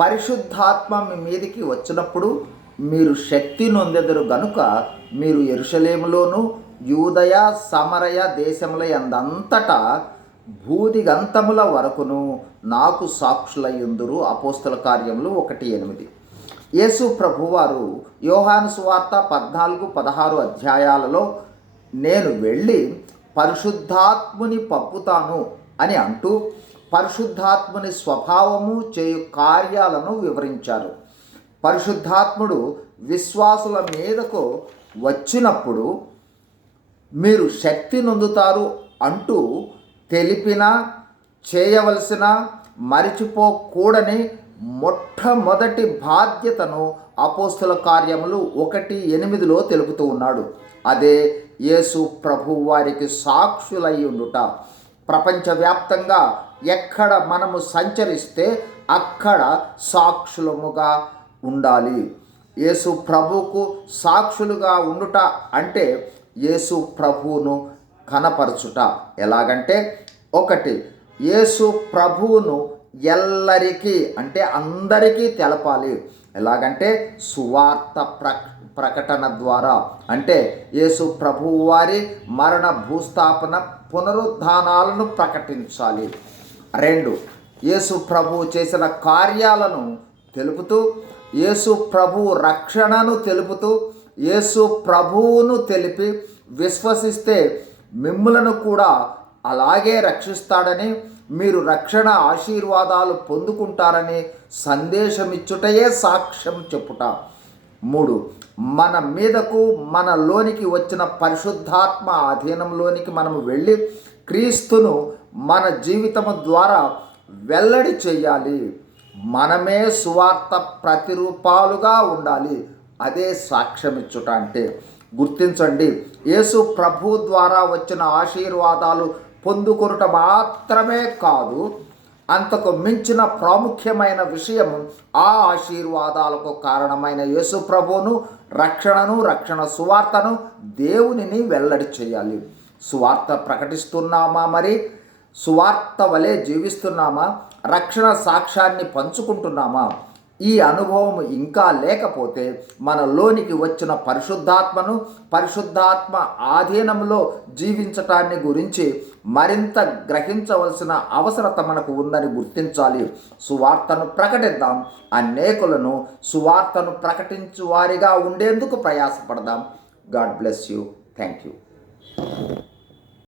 పరిశుద్ధాత్మ మీ మీదికి వచ్చినప్పుడు మీరు శక్తి నొందెదరు గనుక మీరు యెరూషలేములోను యూదయ సమరయ దేశముల యందంతటా భూదిగంతముల వరకును నాకు సాక్షులయ్యుందురు. అపోస్తల కార్యములు 1:8. యేసు ప్రభువారు యోహాను సువార్త 14-16 అధ్యాయాలలో నేను వెళ్ళి పరిశుద్ధాత్ముని పంపుతాను అని అంటూ పరిశుద్ధాత్ముని స్వభావము చేయు కార్యాలను వివరించారు. పరిశుద్ధాత్ముడు విశ్వాసుల మీదకు వచ్చినప్పుడు మీరు శక్తి నొందుతారు అంటూ తెలిపిన, చేయవలసిన, మరిచిపోకూడని మొట్టమొదటి బాధ్యతను అపోస్తల కార్యములు 1:8లో తెలుపుతూ ఉన్నాడు. అదే యేసు ప్రభు వారికి సాక్షులై ఉండుట. ప్రపంచవ్యాప్తంగా ఎక్కడ మనము సంచరిస్తే అక్కడ సాక్షులముగా ఉండాలి. యేసు ప్రభువుకు సాక్షులుగా ఉండుట అంటే యేసు ప్రభువును కనపరచుట. ఎలాగంటే, 1, యేసు ప్రభువును ఎల్లరికీ అంటే అందరికీ తెలపాలి. ఎలాగంటే సువార్త ప్రకటన ద్వారా, అంటే యేసు ప్రభువు వారి మరణ, భూస్థాపన, పునరుద్ధానాలను ప్రకటించాలి. 2, యేసు ప్రభువు చేసిన కార్యాలను తెలుపుతూ, యేసు ప్రభువు రక్షణను తెలుపుతూ, యేసు ప్రభువును తెలిపి విశ్వసిస్తే మిమ్ములను కూడా అలాగే రక్షిస్తాడని, మీరు రక్షణ ఆశీర్వాదాలు పొందుకుంటారని సందేశమిచ్చుటయే సాక్ష్యం చెప్పుట. 3, మన మీదకు మనలోనికి వచ్చిన పరిశుద్ధాత్మ అధీనంలోనికి మనము వెళ్ళి క్రీస్తును మన జీవితము ద్వారా వెల్లడి చేయాలి. మనమే సువార్త ప్రతిరూపాలుగా ఉండాలి. అదే సాక్ష్యమిచ్చుట అంటే. గుర్తించండి, యేసు ప్రభు ద్వారా వచ్చిన ఆశీర్వాదాలు పొందుకొనుట మాత్రమే కాదు, అంతకు మించిన ప్రాముఖ్యమైన విషయం ఆ ఆశీర్వాదాలకు కారణమైన యేసు ప్రభువును, రక్షణను, రక్షణ సువార్తను, దేవునిని వెల్లడి చేయాలి. సువార్త ప్రకటిస్తున్నామా? మరి సువార్త వలె జీవిస్తున్నామా? రక్షణ సాక్ష్యాన్ని పంచుకుంటున్నామా? ఈ అనుభవం ఇంకా లేకపోతే మనలోనికి వచ్చిన పరిశుద్ధాత్మను, పరిశుద్ధాత్మ ఆధీనంలో జీవించటాన్ని గురించి మరింత గ్రహించవలసిన అవసరత మనకు ఉందని గుర్తించాలి. సువార్తను ప్రకటిద్దాం. అనేకులను సువార్తను ప్రకటించు వారిగా ఉండేందుకు ప్రయాసపడదాం. God bless you. Thank you.